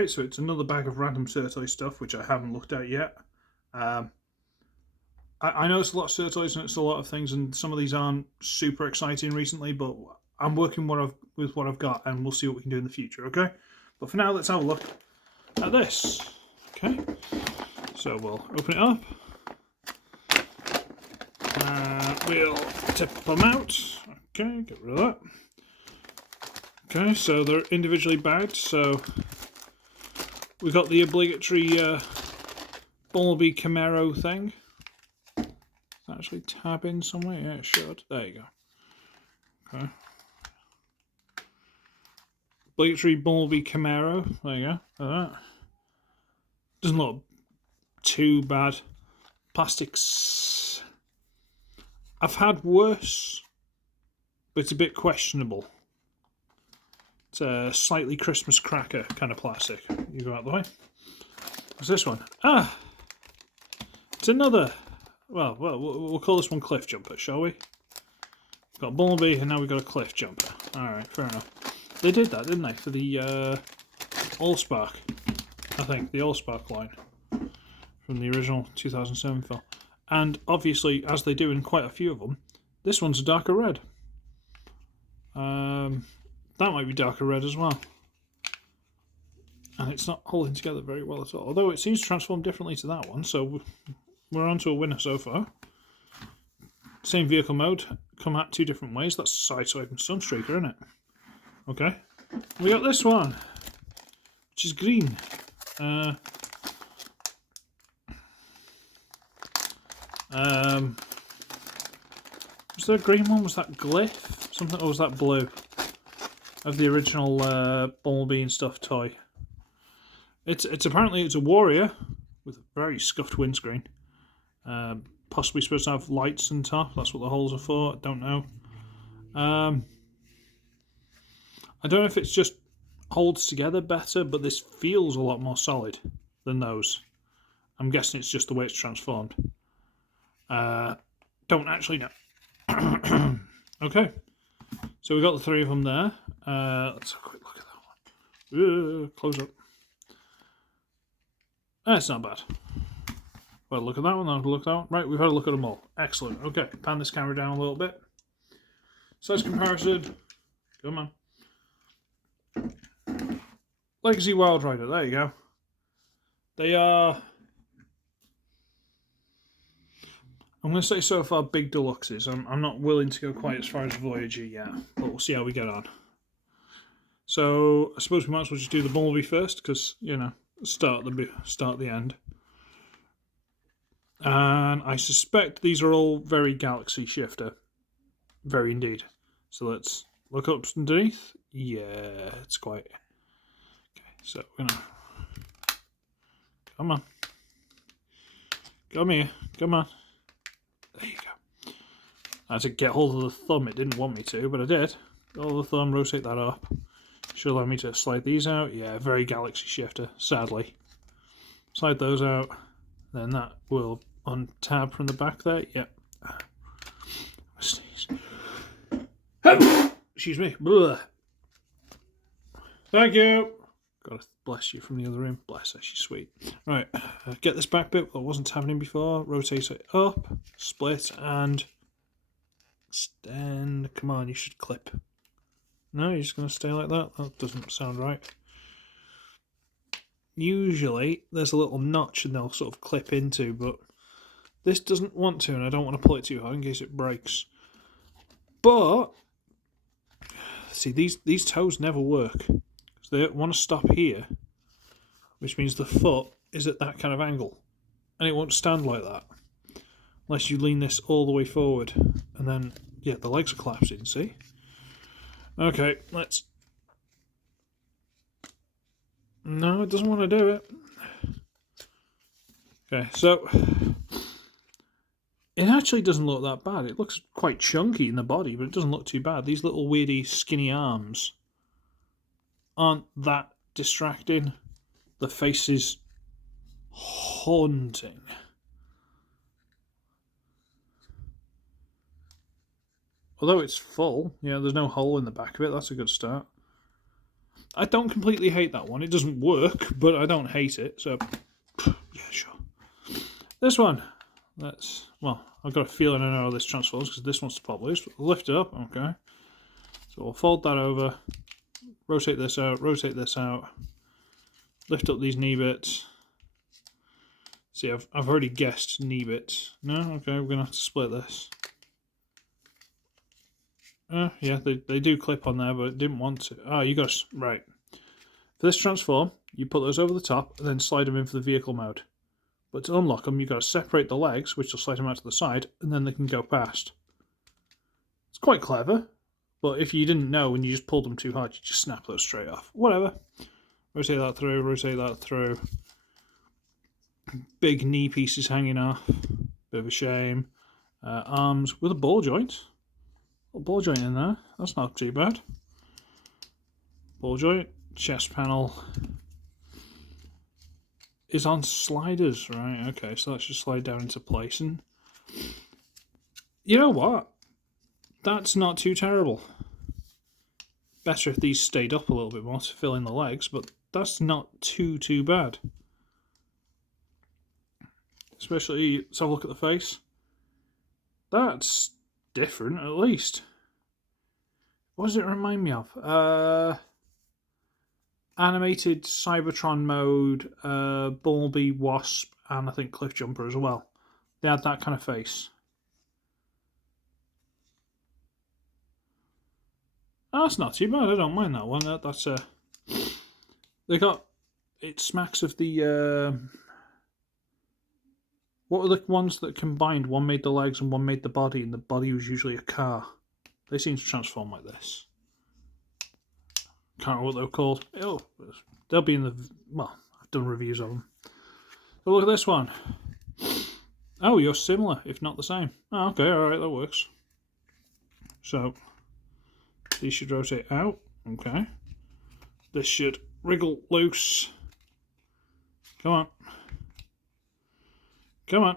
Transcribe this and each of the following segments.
Okay, so it's another bag of random Sirtoys stuff, which I haven't looked at yet. I know it's a lot of Sirtoys and it's a lot of things, and some of these aren't super exciting recently, but I'm working with what I've got, and we'll see what we can do in the future, okay? But for now, let's have a look at this. Okay, so we'll open it up. We'll tip them out. Okay, get rid of that. Okay, so they're individually bagged, so we've got the obligatory Bumblebee Camaro thing. Actually tab in somewhere? Yeah, it should. There you go. Okay. Obligatory Bumblebee Camaro. There you go. Like that. Doesn't look too bad. Plastics. I've had worse, but it's a bit questionable. It's a slightly Christmas cracker kind of plastic. You go out the way. What's this one? Ah! It's another. Well, we'll call this one Cliff Jumper, shall we? We've got Bumblebee, and now we've got a Cliff Jumper. Alright, fair enough. They did that, didn't they? For the Allspark, I think. The Allspark line. From the original 2007 film. And obviously, as they do in quite a few of them, this one's a darker red. That might be darker red as well. And it's not holding together very well at all. Although it seems to transform differently to that one, so we're on to a winner so far. Same vehicle mode, come at two different ways. That's Sideswipe and Sunstreaker, isn't it? Okay. We got this one, which is green. Was there a green one? Was that Glyph? Something, or was that blue? Of the original Bumblebee and stuff toy. It's apparently it's a warrior with a very scuffed windscreen. Possibly supposed to have lights on top. That's what the holes are for. I don't know. I don't know if it's just holds together better, but this feels a lot more solid than those. I'm guessing it's just the way it's transformed. Don't actually know. Okay, so we've got the three of them there. Let's have a quick look at that one. Close up. That's not bad. Well, look at that one, look at that one. Right, we've had a look at them all. Excellent. Okay, pan this camera down a little bit. Size comparison. Come on. Legacy Wild Rider, there you go. They are, I'm going to say so far, big deluxes. I'm not willing to go quite as far as Voyager yet, but we'll see how we get on. So, I suppose we might as well just do the Bumblebee first, because, you know, start the end. And I suspect these are all very Galaxy Shifter. Very indeed. So let's look up underneath. Yeah, it's quite... Okay, so we're gonna... Come on. Come here. Come on. There you go. I had to get hold of the thumb. It didn't want me to, but I did. Get hold of the thumb, rotate that up. Should allow me to slide these out. Yeah, very Galaxy Shifter, sadly. Slide those out. Then that will untab from the back there. Yep. Sneeze. Excuse me. Blah. Thank you. God bless you from the other room. Bless her, she's sweet. Right, get this back bit that wasn't tabbing in before. Rotate it up, split, and extend. Come on, you should clip. No, you're just going to stay like that? That doesn't sound right. Usually, there's a little notch and they'll sort of clip into, but this doesn't want to, and I don't want to pull it too hard in case it breaks. But, see, these toes never work. Because they want to stop here, which means the foot is at that kind of angle. And it won't stand like that. Unless you lean this all the way forward. And then, yeah, the legs are collapsing, see? Okay, let's... No, it doesn't want to do it. Okay, so... It actually doesn't look that bad. It looks quite chunky in the body, but it doesn't look too bad. These little weirdy skinny arms aren't that distracting. The face is haunting. Although it's full, yeah, there's no hole in the back of it. That's a good start. I don't completely hate that one. It doesn't work, but I don't hate it. So, yeah, sure. This one. Well, I've got a feeling I know how this transfers because this wants to pop loose. Lift it up, okay. So we'll fold that over, rotate this out, lift up these knee bits. See, I've already guessed knee bits. No? Okay, we're going to have to split this. Yeah, they do clip on there, but it didn't want to. Oh, you got to... Right. For this transform, you put those over the top and then slide them in for the vehicle mode. But to unlock them, you've got to separate the legs, which will slide them out to the side, and then they can go past. It's quite clever, but if you didn't know and you just pulled them too hard, you just snap those straight off. Whatever. Rotate that through, rotate that through. Big knee pieces hanging off. Bit of a shame. Arms with a ball joint. A little ball joint in there. That's not too bad. Ball joint. Chest panel. Is on sliders, right? Okay, so let's just slide down into place. And you know what? That's not too terrible. Better if these stayed up a little bit more to fill in the legs, but that's not too bad. Especially, let's have a look at the face. That's different, at least. What does it remind me of? Animated Cybertron mode, Bumblebee, Wasp, and I think Cliff Jumper as well. They had that kind of face. Oh, that's not too bad. I don't mind that one. That's they got... It smacks of the... What were the ones that combined? One made the legs and one made the body, and the body was usually a car. They seem to transform like this. Can't remember what they were called. Oh, they'll be in the... Well, I've done reviews of them. So look at this one. Oh, you're similar, if not the same. Oh, okay, alright, that works. So, these should rotate out. Okay. This should wriggle loose. Come on. Come on.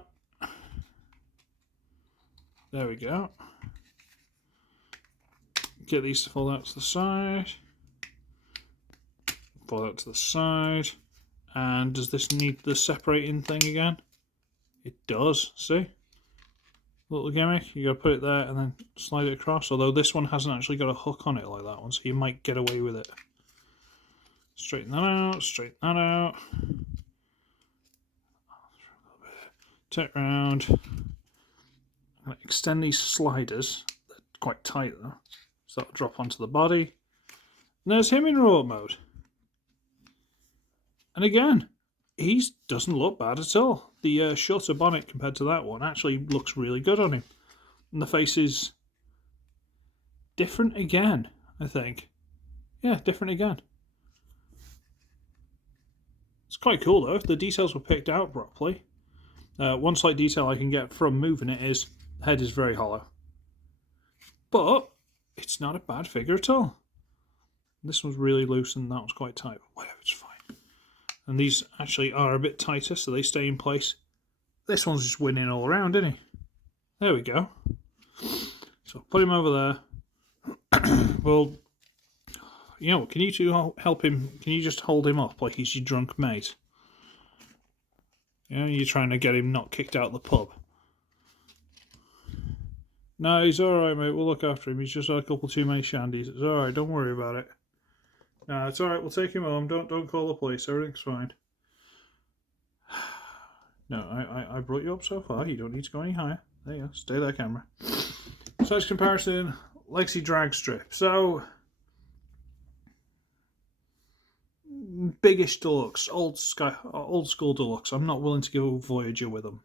There we go. Get these to fold out to the side. Fold out to the side. And does this need the separating thing again? It does, see? Little gimmick. You gotta put it there and then slide it across. Although this one hasn't actually got a hook on it like that one, so you might get away with it. Straighten that out, straighten that out. Turn around. I'm going to extend these sliders. They're quite tight though. So that'll drop onto the body. And there's him in robot mode. And again, he doesn't look bad at all. The shorter bonnet compared to that one actually looks really good on him. And the face is different again, I think. Yeah, different again. It's quite cool though. The details were picked out properly. One slight detail I can get from moving it is the head is very hollow. But it's not a bad figure at all. This was really loose and that was quite tight. Whatever, it's fine. And these actually are a bit tighter, so they stay in place. This one's just winning all around, isn't he? There we go. So put him over there. Well, you know, can you two help him? Can you just hold him up like he's your drunk mate? You know, you're trying to get him not kicked out of the pub. No, he's alright, mate. We'll look after him. He's just had a couple too many shandies. It's alright, don't worry about it. No, it's alright, we'll take him home. Don't call the police. Everything's fine. No, I brought you up so far. You don't need to go any higher. There you go. Stay there, camera. Size comparison. Lexi drag strip. So, biggish deluxe. Old school deluxe. I'm not willing to go Voyager with them.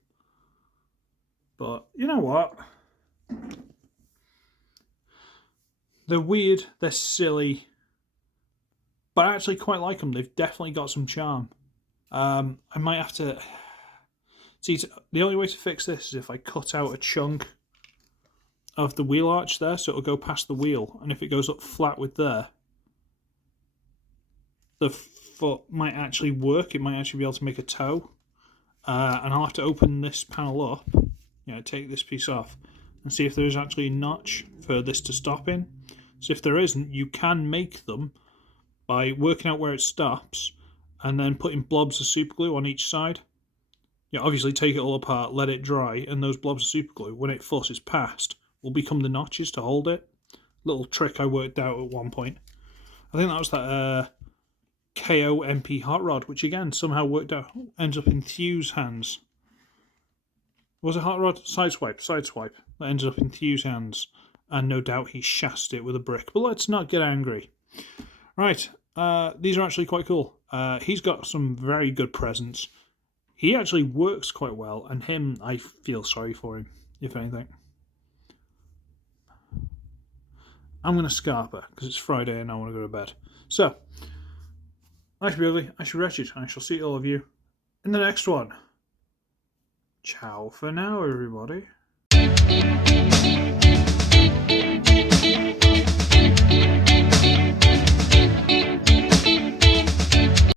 But, you know what? They're weird. They're silly. But I actually quite like them. They've definitely got some charm. I might have to... See, the only way to fix this is if I cut out a chunk of the wheel arch there, so it'll go past the wheel. And if it goes up flat with there, the foot might actually work. It might actually be able to make a toe. And I'll have to open this panel up, you know, take this piece off, and see if there is actually a notch for this to stop in. So if there isn't, you can make them by working out where it stops and then putting blobs of super glue on each side. Yeah, obviously take it all apart, let it dry, and those blobs of super glue, when it fusses past, will become the notches to hold it. Little trick I worked out at one point. I think that was that KO MP hot rod, which again somehow worked out. Ends up in Thew's hands. Was it hot rod? Sideswipe. That ends up in Thew's hands. And no doubt he shasked it with a brick. But let's not get angry. Right, these are actually quite cool. He's got some very good presents. He actually works quite well, and him, I feel sorry for him, if anything. I'm going to scarper, because it's Friday and I want to go to bed. So, I should be ugly, I should wretched, and I shall see all of you in the next one. Ciao for now, everybody.